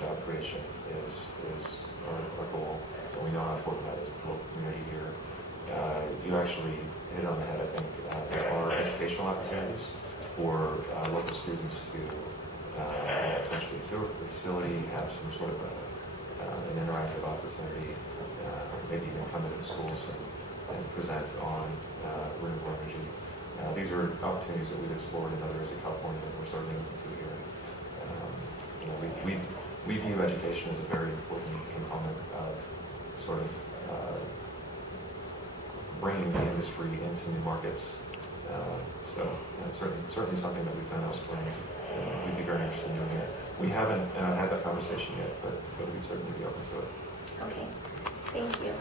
job creation is our goal. And we know how important that is to the local community here. You actually hit on the head, I think. There are educational opportunities for local students to potentially tour the facility, have some sort of an interactive opportunity, maybe even come into the schools and present on renewable energy. These are opportunities that we've explored in other areas of California that we're starting to look into here. We view education as a very important component of sort of bringing the industry into new markets. So certainly something that we've done elsewhere. We'd be very interested in doing it. We haven't had that conversation yet, but we'd certainly be open to it. Okay, thank you.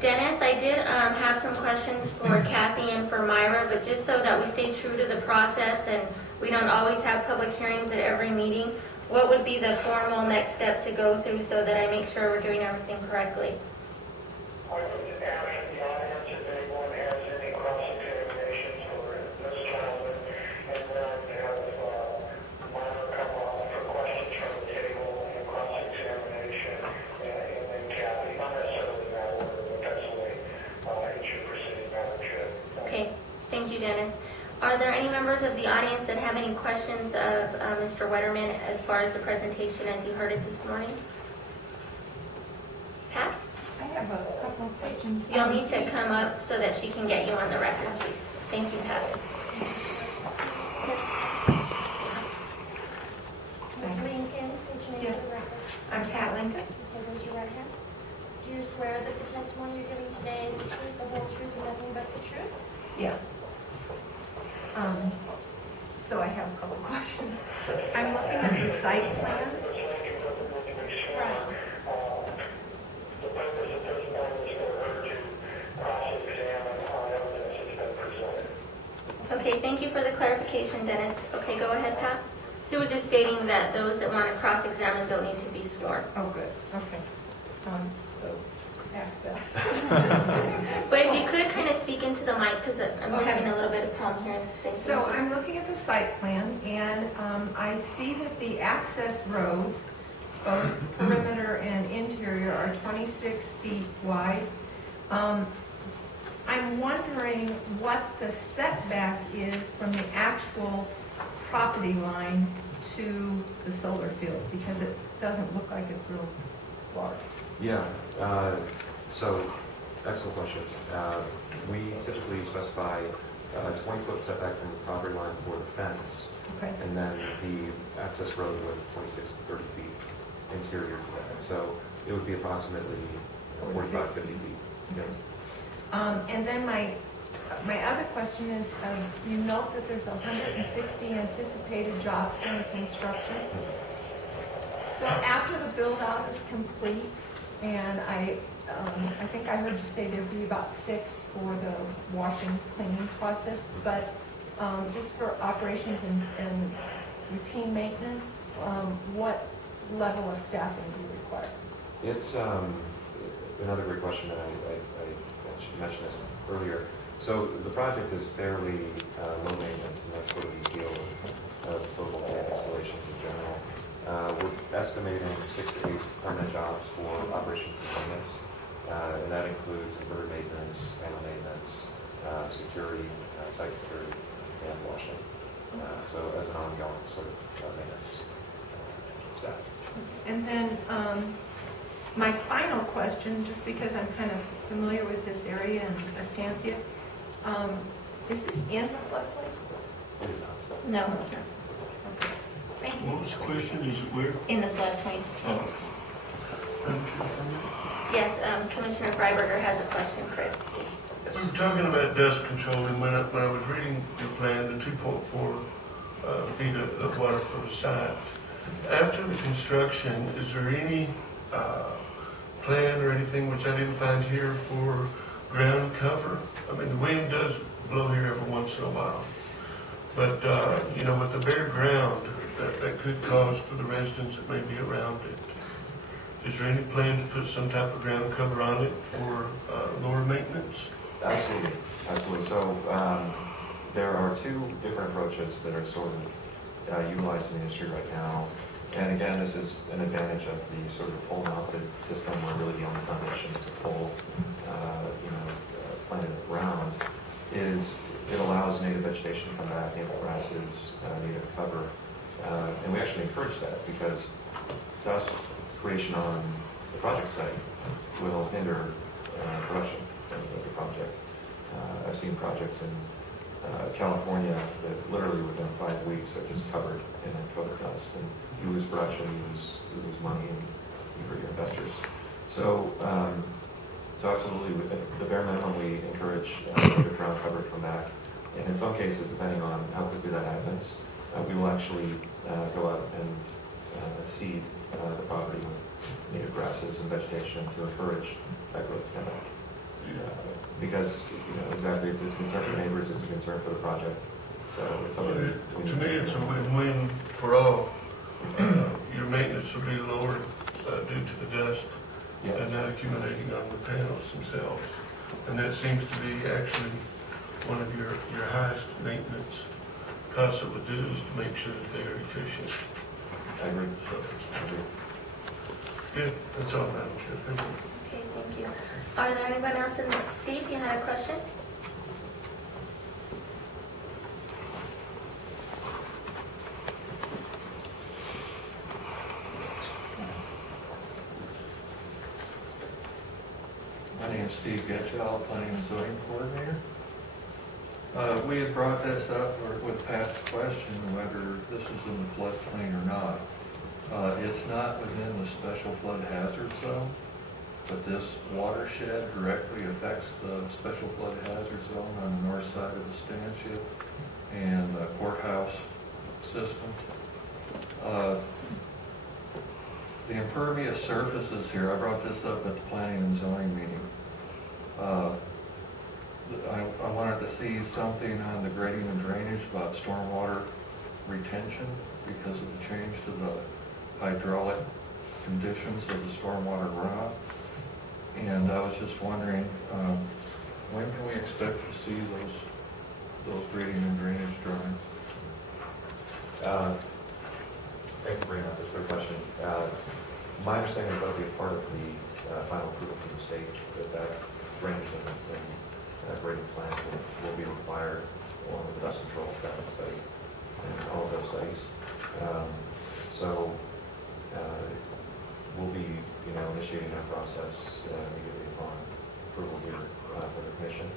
Dennis, I did have some questions for Kathy and for Myra, but just so that we stay true to the process and we don't always have public hearings at every meeting, what would be the formal next step to go through so that I make sure we're doing everything correctly? I would ask the audience if anyone has any cross-examinations for this gentleman, and then have Myra come up for questions from the table and cross-examination, and then Kathy, not necessarily that order, but that's the way it should proceed, Madam Chair. Okay, thank you, Dennis. Are there any members of the audience that have any questions of Mr. Wetterman as far as the presentation as you heard it this morning? Pat? I have a couple of questions. You'll need to come up so that she can get you on the record, please. Thank you, Pat. Ms. Lincoln, state your name Yes. for the record. I'm Pat Lincoln. Okay, raise your right hand. Do you swear that the testimony you're giving today is the truth, the whole truth, and nothing but the truth? Yes. So I have a couple of questions. I'm looking at the site plan. Ms. Lincoln doesn't need to be sworn. The purpose of this matter is for her to cross-examine on evidence that's been presented. Okay, thank you for the clarification, Dennis. Okay, go ahead, Pat. He was just stating that those that want to cross-examine don't need to be sworn. Oh, good. Okay. So ask that. But if you could kind of speak into the mic, because I'm having a little bit of problem hearing space. So I'm looking at the site plan, and I see that the access roads, both perimeter and interior, are 26 feet wide. I'm wondering what the setback is from the actual property line to the solar field, because it doesn't look like it's real large. Yeah. So excellent question. We typically specify a 20-foot setback from the property line for the fence, Okay. and then the access road with 26 to 30 feet interior to that. So it would be approximately 45, 50 feet. Yeah. And then my other question is, you note that there's 160 anticipated jobs from the construction. So after the build-out is complete, and I think I heard you say there'd be about 6 for the washing, cleaning process, but just for operations and routine maintenance, what level of staffing do you require? It's another great question, and I should mention this earlier. So the project is fairly low maintenance, and that's sort of the appeal of photovoltaic installations in general. We're estimating 6 to 8 permanent jobs for operations and maintenance, and that includes inverter maintenance, panel maintenance, security, site security, and washing. So as an ongoing sort of maintenance staff. And then my final question, just because I'm kind of familiar with this area in Estancia, is this in the floodplain? It is not. No, it's not. Okay. Thank you. What was the question? Is it where? In the floodplain. Oh. Yes, Commissioner Freiberger has a question, Chris. Yes. We were talking about dust control, and when I was reading your plan, the 2.4 feet of water for the site. After the construction, is there any plan or anything which I didn't find here for ground cover? I mean, the wind does blow here every once in a while, but you know, with the bare ground, that could cause for the residents that may be around it. Is there any plan to put some type of ground cover on it for lower maintenance? Absolutely, absolutely. So there are 2 different approaches that are sort of utilized in the industry right now. And again, this is an advantage of the sort of pole-mounted system where really the only foundation is a pole, planted in the ground, is it allows native vegetation to come back, native grasses, native cover. And we actually encourage that because dust creation on the project site will hinder production of the project. I've seen projects in California that literally within 5 weeks are just covered in cover dust, and you lose production, you lose money, and you hurt your investors. So, absolutely, at the bare minimum, we encourage the ground cover to come back, and in some cases, depending on how quickly that happens, we will actually go out and seed the property with native grasses and vegetation to encourage that growth to come back. Because, exactly, it's a concern for neighbors, it's a concern for the project. So it's something to me, it's a win-win for all. Your maintenance will be lower due to the dust and not accumulating on the panels themselves. And that seems to be actually one of your highest maintenance costs it would do is to make sure that they are efficient. I agree. So, I agree. good. That's all, Madam Chair. Thank you. Okay, thank you. Are there anyone else in Steve, you had a question? My name is Steve Getchell, Planning and Zoning Coordinator. We had brought this up with Pat's question, whether this is in the floodplain or not. It's not within the special flood hazard zone, but this watershed directly affects the special flood hazard zone on the north side of the Stanship and the courthouse system. The impervious surfaces here, I brought this up at the planning and zoning meeting. I wanted to see something on the grading and drainage about stormwater retention because of the change to the hydraulic conditions of the stormwater runoff. And I was just wondering, when can we expect to see those grading and drainage drawings? Thank you for bringing up this great question. My understanding is that will be a part of the final approval from the state that drainage and grading plan will be required along with the dust control traffic study and all of those studies. We'll be initiating that process immediately upon approval here for the commission.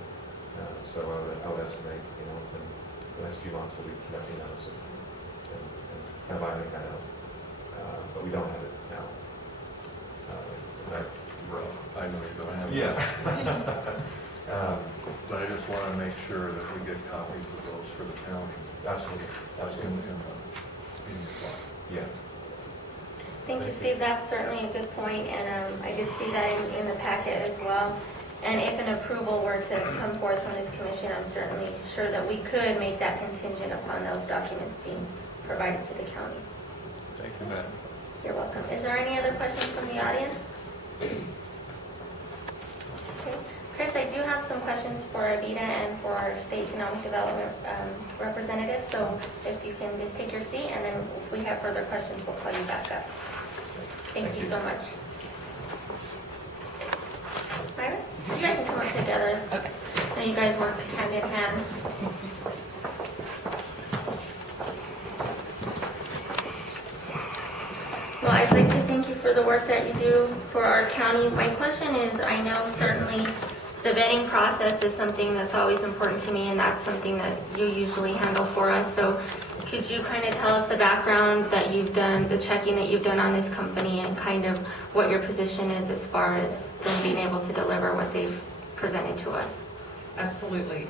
So I would estimate in the next few months we'll be conducting those and kind of ironing that out. But we don't have it now. I know you don't have it. Yeah. But I just want to make sure that we get copies of those for the county. Absolutely. Absolutely. In your file. Yeah. Thank you, Steve. That's certainly a good point, and I did see that in the packet as well. And if an approval were to come forth from this commission, I'm certainly sure that we could make that contingent upon those documents being provided to the county. Thank you, Madam. You're welcome. Is there any other questions from the audience? Okay. Chris, I do have some questions for Avita and for our State Economic Development representative, so if you can just take your seat, and then if we have further questions, we'll call you back up. Thank you so much. Myra, you guys can come up together. Okay. So you guys work hand in hand. Well, I'd like to thank you for the work that you do for our county. My question is, I know certainly the vetting process is something that's always important to me, and that's something that you usually handle for us. So could you kind of tell us the background that you've done, the checking that you've done on this company, and kind of what your position is as far as them being able to deliver what they've presented to us? Absolutely.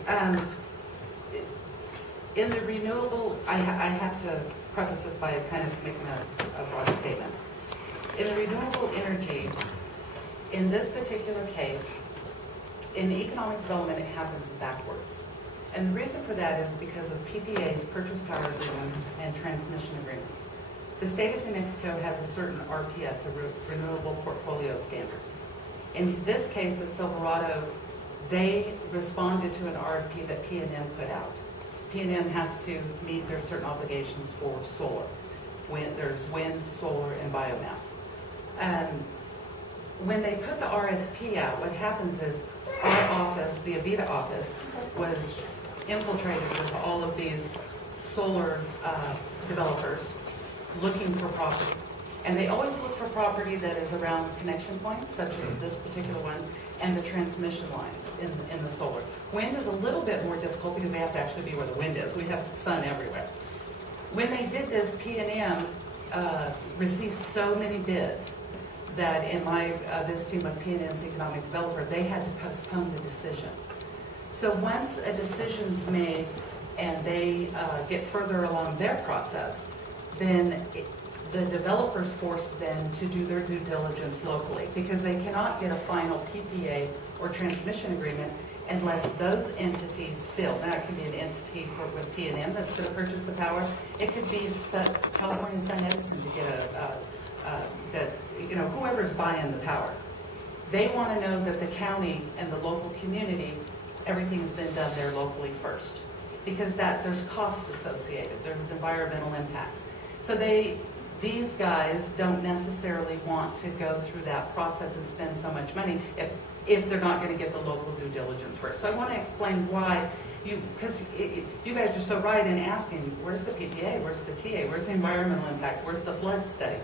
In the renewable, I have to preface this by kind of making a broad statement. In the renewable energy, in this particular case, in economic development, it happens backwards. And the reason for that is because of PPAs, purchase power agreements, and transmission agreements. The state of New Mexico has a certain RPS, a renewable portfolio standard. In this case of Silverado, they responded to an RFP that P&M put out. P&M has to meet their certain obligations for solar. There's wind, solar, and biomass. When they put the RFP out, what happens is our office, the Avita office, was infiltrated with all of these solar developers looking for property. And they always look for property that is around connection points, such as this particular one, and the transmission lines in the solar. Wind is a little bit more difficult because they have to actually be where the wind is. We have sun everywhere. When they did this, P&M received so many bids that in my visiting with P&M's economic developer, they had to postpone the decision. So once a decision's made and they get further along their process, then the developers force them to do their due diligence locally because they cannot get a final PPA or transmission agreement unless those entities fill. Now, it can be an entity with P&M that's going to purchase the power. It could be California Sun Edison to get whoever's buying the power. They want to know that the county and the local community, everything's been done there locally first, because there's cost associated. There's environmental impacts. So these guys don't necessarily want to go through that process and spend so much money if they're not going to get the local due diligence first. So I want to explain why because you guys are so right in asking, where's the PPA, where's the TA, where's the environmental impact, where's the flood study?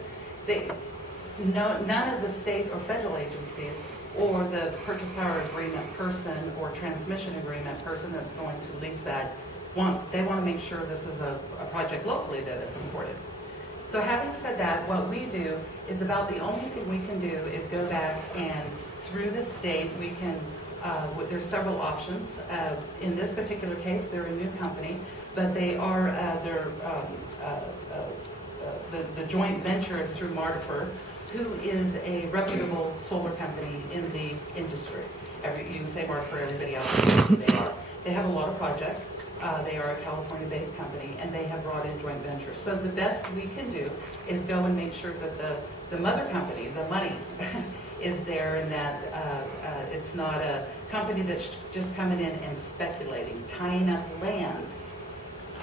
None of the state or federal agencies or the purchase power agreement person or transmission agreement person that's going to lease that, they want to make sure this is a project locally that is supported. So having said that, what we do is about the only thing we can do is go back and through the state we can, there's several options. In this particular case, they're a new company, but they are, the joint venture is through Martifer, who is a reputable solar company in the industry. You can say Martifer, everybody else knows who they are. They have a lot of projects. They are a California-based company, and they have brought in joint ventures. So the best we can do is go and make sure that the mother company, the money, is there, and that it's not a company that's just coming in and speculating, tying up land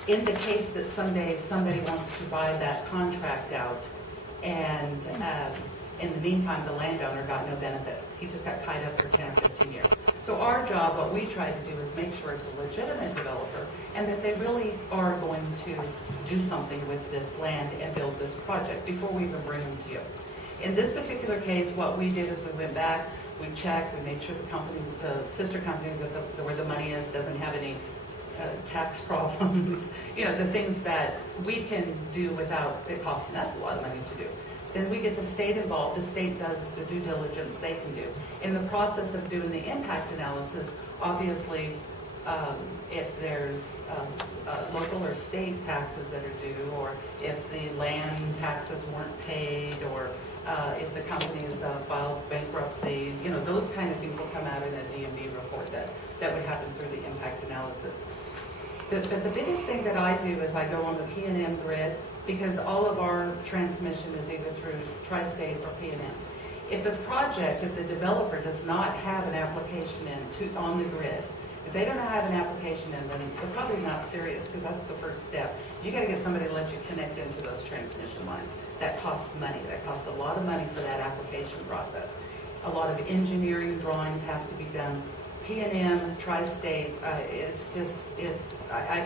in the case that someday somebody wants to buy that contract out, and in the meantime, the landowner got no benefit. He just got tied up for 10 or 15 years. So our job, what we try to do is make sure it's a legitimate developer and that they really are going to do something with this land and build this project before we even bring them to you. In this particular case, what we did is we went back, we checked, we made sure the company, the sister company where the money is doesn't have any tax problems, the things that we can do without it costing us a lot of money to do. Then we get the state involved. The state does the due diligence they can do. In the process of doing the impact analysis, obviously, if there's local or state taxes that are due, or if the land taxes weren't paid, or if the company's filed bankruptcy, those kind of things will come out in a DMV report that would happen through the impact analysis. But the biggest thing that I do is I go on the P&M grid, because all of our transmission is either through Tri-State or P&M. If the developer does not have an application on the grid, if they don't have an application in, then they're probably not serious, because that's the first step. You got to get somebody to let you connect into those transmission lines. That costs money. That costs a lot of money for that application process. A lot of engineering drawings have to be done. P&M, Tri-State, I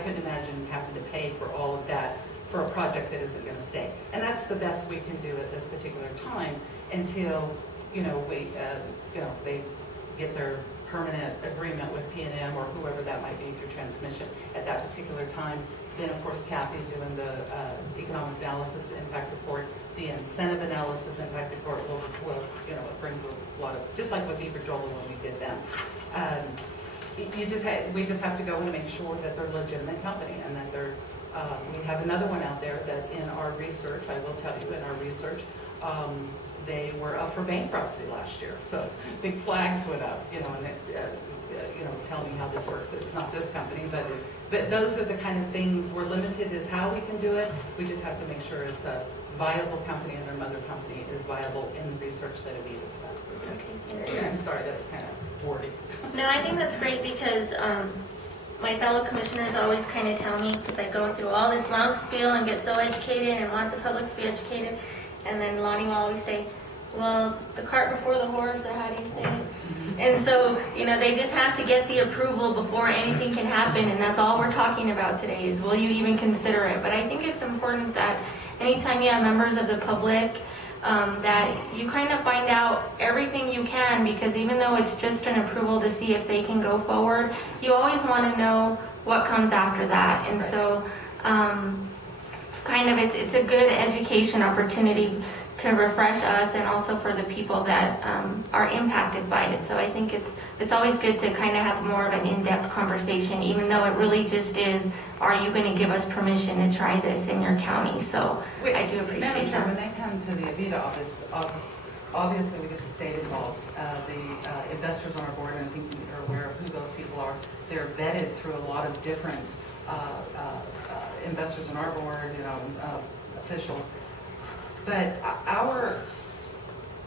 couldn't imagine having to pay for all of that for a project that isn't going to stay. And that's the best we can do at this particular time until, they get their permanent agreement with P&M or whoever that might be through transmission at that particular time. Then, of course, Kathy doing the economic analysis impact report, the incentive analysis impact report will it brings a lot of, just like with Iberdrola when we did them. We just have to go and make sure that they're a legitimate company and that they're, we have another one out there that in our research, I will tell you, in our research, they were up for bankruptcy last year. So big flags went up, and tell me how this works. It's not this company, but those are the kind of things we're limited as how we can do it. We just have to make sure it's a viable company and their mother company is viable in the research that Avita's done. Okay. I'm sorry, that's kind of wordy. No, I think that's great because my fellow commissioners always kind of tell me, because I go through all this long spiel and get so educated and want the public to be educated, and then Lonnie will always say, well, the cart before the horse, or how do you say it? And so, you know, they just have to get the approval before anything can happen, and that's all we're talking about today is will you even consider it? But I think it's important that anytime you have members of the public, that you kind of find out everything you can, because even though it's just an approval to see if they can go forward, you always want to know what comes after that. And so kind of it's a good education opportunity to refresh us and also for the people that are impacted by it. So I think it's always good to kind of have more of an in-depth conversation, even though it really just is, are you going to give us permission to try this in your county? So I do appreciate that. When they come to the Avita office, obviously we get the state involved. The investors on our board, and I think you're aware of who those people are, they're vetted through a lot of different investors on our board, officials. But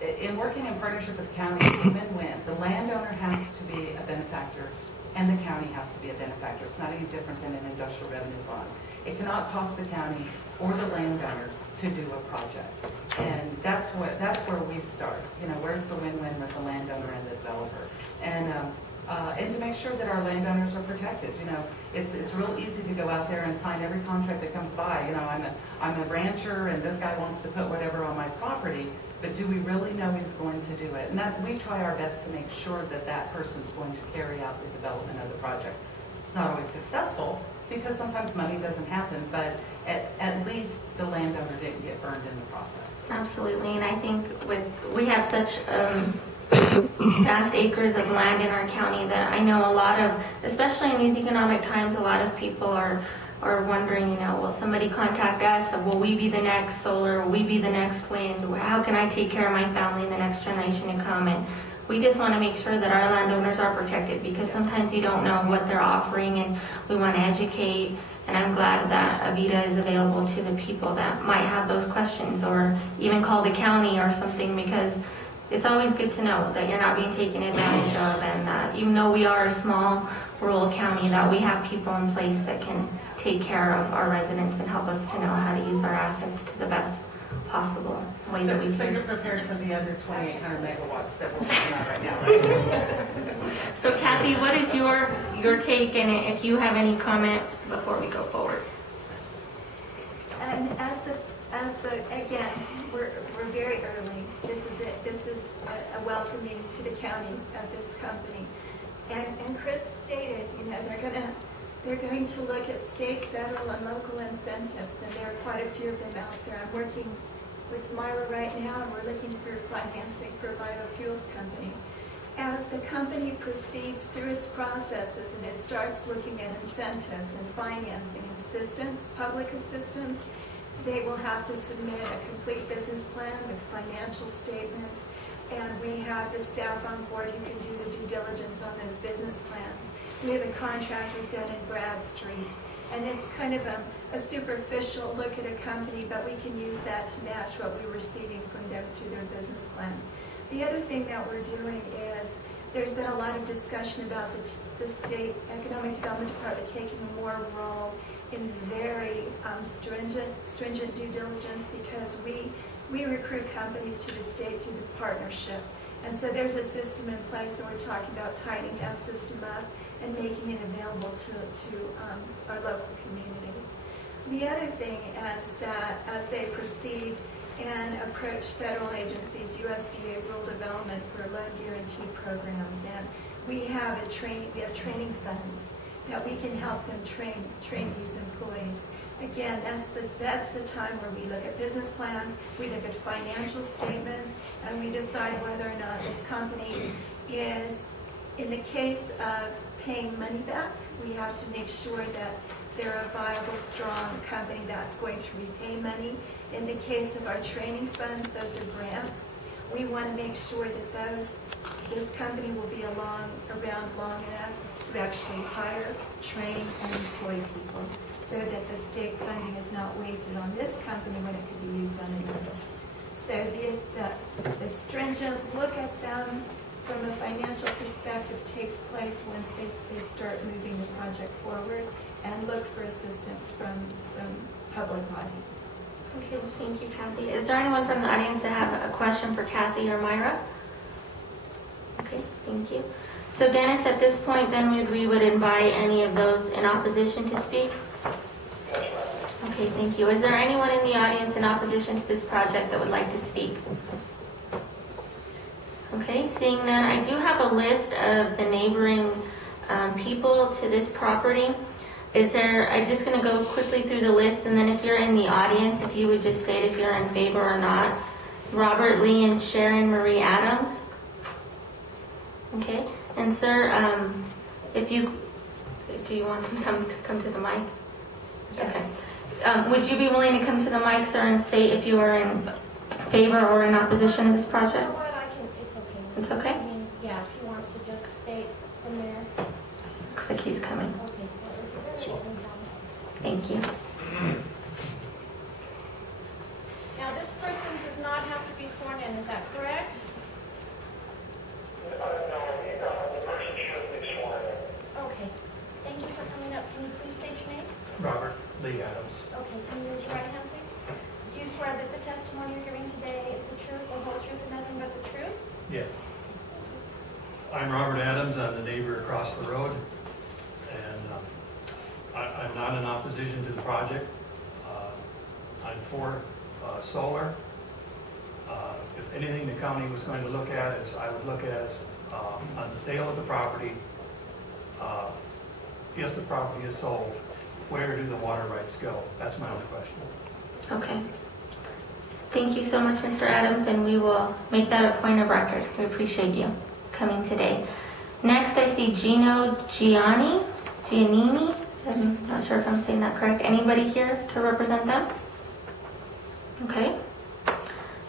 in working in partnership with the county, it's a win-win. The landowner has to be a benefactor, and the county has to be a benefactor. It's not any different than an industrial revenue bond. It cannot cost the county or the landowner to do a project, and that's where we start. Where's the win-win with the landowner and the developer, and to make sure that our landowners are protected. It's real easy to go out there and sign every contract that comes by. I'm a rancher, and this guy wants to put whatever on my property, but do we really know he's going to do it? And that we try our best to make sure that that person's going to carry out the development of the project. It's not always successful because sometimes money doesn't happen, but at least the landowner didn't get burned in the process. Absolutely, and I think we have such vast acres of land in our county that I know a lot of, especially in these economic times, a lot of people are wondering, will somebody contact us? Will we be the next solar? Will we be the next wind? How can I take care of my family and the next generation to come? And we just want to make sure that our landowners are protected, because sometimes you don't know what they're offering, and we want to educate. And I'm glad that Avita is available to the people that might have those questions, or even call the county or something, because it's always good to know that you're not being taken advantage of, and that even though we are a small rural county, that we have people in place that can take care of our residents and help us to know how to use our assets to the best possible way that we So can. you're prepared for the other 2,800 megawatts that we're working on right now, right? So Kathy, what is your take, and if you have any comment before we go forward? And again, we're very early. This is it. This is a welcoming to the county of this company. And Chris stated, they're going to look at state, federal, and local incentives, and there are quite a few of them out there. I'm working with Myra right now, and we're looking for financing for a biofuels company. As the company proceeds through its processes and it starts looking at incentives and financing and assistance, public assistance, they will have to submit a complete business plan with financial statements, and we have the staff on board who can do the due diligence on those business plans. We have a contract with Dun & Bradstreet, and it's kind of a superficial look at a company, but we can use that to match what we're receiving from them through their business plan. The other thing that we're doing is there's been a lot of discussion about the state economic development department taking more role in very stringent due diligence, because we recruit companies to the state through the partnership. And so there's a system in place, and we're talking about tightening that system up and making it available to our local communities. The other thing is that as they proceed and approach federal agencies, USDA rural development for loan guarantee programs, and we have training funds that we can help them train these employees. Again, that's the time where we look at business plans, we look at financial statements, and we decide whether or not this company is, in the case of paying money back, we have to make sure that they're a viable, strong company that's going to repay money. In the case of our training funds, those are grants. We want to make sure that this company will be around long enough to actually hire, train, and employ people, so that the state funding is not wasted on this company when it could be used on another. So the stringent look at them, from a financial perspective takes place once they start moving the project forward, and look for assistance from public bodies. Okay, well, thank you, Kathy. Is there anyone from the audience that have a question for Kathy or Myra? Okay, thank you. So Dennis, at this point, then we would invite any of those in opposition to speak? Okay, thank you. Is there anyone in the audience in opposition to this project that would like to speak? Okay, seeing none, I do have a list of the neighboring people to this property. I'm just going to go quickly through the list, and then if you're in the audience, if you would just state if you're in favor or not. Robert Lee and Sharon Marie Adams. Okay, and sir, do you want to come to the mic? Yes. Okay. Would you be willing to come to the mic, sir, and state if you are in favor or in opposition to this You project? know what, it's okay. It's okay? I mean, yeah, if he wants to just state from there. Looks like he's coming. Okay. Thank you. Now, this person does not have to be sworn in, is that correct? No, the person should be sworn in. Okay. Thank you for coming up. Can you please state your name? Robert Lee Adams. Okay, can you raise your right hand, please? Do you swear that the testimony you're giving today is the truth, the whole truth, and nothing but the truth? Yes. I'm Robert Adams. I'm the neighbor across the road. And I'm not in opposition to the project. I'm for solar. If anything the county was going to look at, I would look at on the sale of the property, if the property is sold, where do the water rights go? That's my only question. Okay. Thank you so much, Mr. Adams, and we will make that a point of record. We appreciate you coming today. Next, I see Gino Giannini. I'm not sure if I'm saying that correct. Anybody here to represent them? Okay.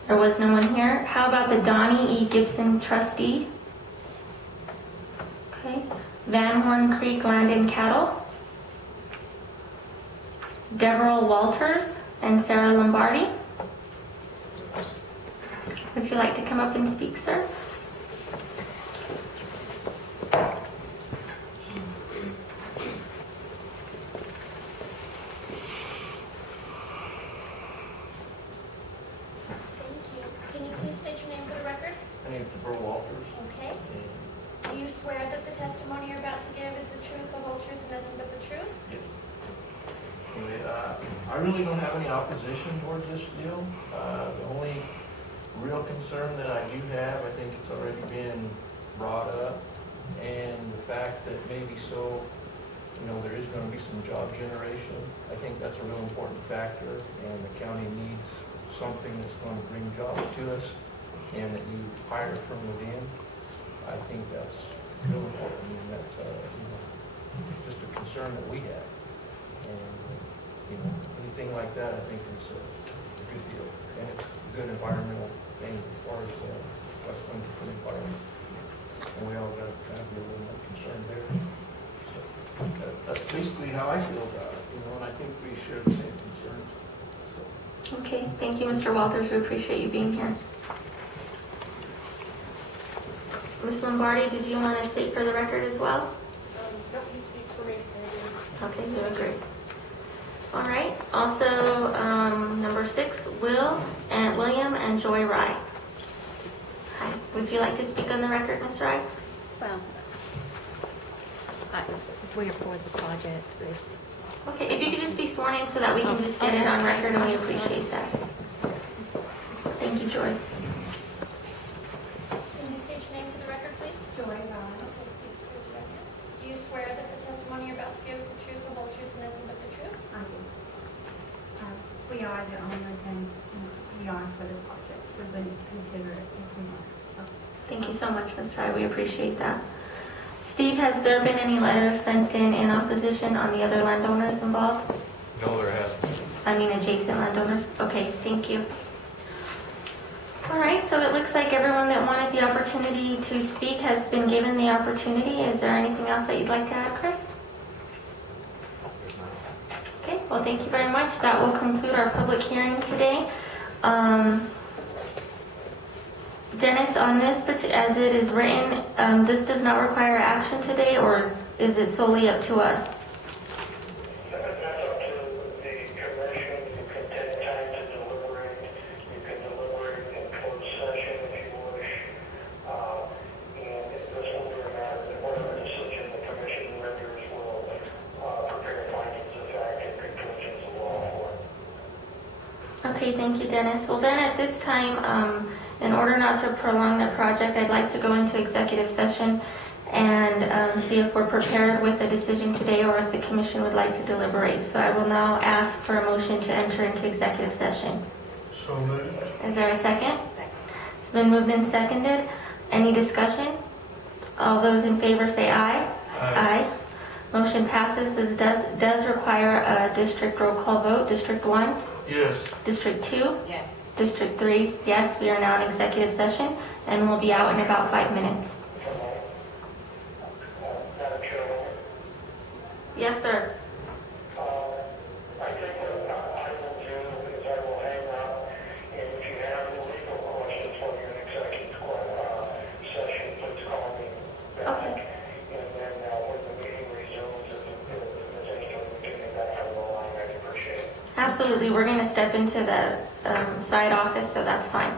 There was no one here. How about the Donnie E. Gibson trustee? Okay. Van Horn Creek Land and Cattle. Deverell Walters and Sarah Lombardi. Would you like to come up and speak, sir? Can you please state your name for the record? My name is Deverell Walters. Okay. Do you swear that the testimony you're about to give is the truth, the whole truth, and nothing but the truth? Yes. Anyway, I really don't have any opposition towards this deal. The only real concern that I do have, I think it's already been brought up, and the fact that maybe so, there is going to be some job generation. I think that's a real important factor, and the county needs something that's going to bring jobs to us, and that you hire from within. I think that's real important, and that's just a concern that we have. And anything like that, I think is a good deal, and it's a good environmental thing as far as what's going to the environment. And we all got to kind of be a little more concerned there. So that's basically how I feel about it, and I think we share the same concerns. So. Okay, thank you, Mr. Walters. We appreciate you being here. Ms. Lombardi, did you want to state for the record as well? No, he speaks for me. Okay, you agree. All right. Also, number 6, William and Joy Rye. Hi. Would you like to speak on the record, Ms. Rye? Well, we're for the project. Okay, if you could just be sworn in so that we can just get it on record, and we appreciate that. Thank you, Joy. Can you state your name for the record, please? Joy Rye. Okay, please raise your right hand. Do you swear that the testimony you're about to give is the truth, the whole truth, and nothing but the truth? I do. We are the owners and we are for the project. We're going to consider it if we want. So. Thank you so much, Ms. Rye. We appreciate that. Steve, has there been any letters sent in opposition on the other landowners involved? No, there hasn't. I mean adjacent landowners? Okay, thank you. All right, so it looks like everyone that wanted the opportunity to speak has been given the opportunity. Is there anything else that you'd like to add, Chris? Okay, well, thank you very much. That will conclude our public hearing today. Dennis, on this, as it is written, this does not require action today, or is it solely up to us? That's up to the commission. You can take time to deliberate. You can deliberate in closed session if you wish. And this will be a matter that whatever decision the commission renders will prepare findings of fact and conclusions of law for it. Okay, thank you, Dennis. Well, then at this time, in order not to prolong the project, I'd like to go into executive session and see if we're prepared with a decision today or if the commission would like to deliberate. So I will now ask for a motion to enter into executive session. So moved. Is there a second? It's been moved and seconded. Any discussion? All those in favor say aye. Aye. Motion passes. This does require a district roll call vote. District 1? Yes. District 2? Yes. District 3? Yes, we are now in executive session and we'll be out in about 5 minutes. Madam Chairman, Yes, sir. I think what I will do is I will hang up, and if you have legal questions while you're in executive session, please call me back. Okay. And then when the meeting resumes, if there's anything we can get back on the line, I'd appreciate it. Absolutely. We're going to step into the side office, so that's fine.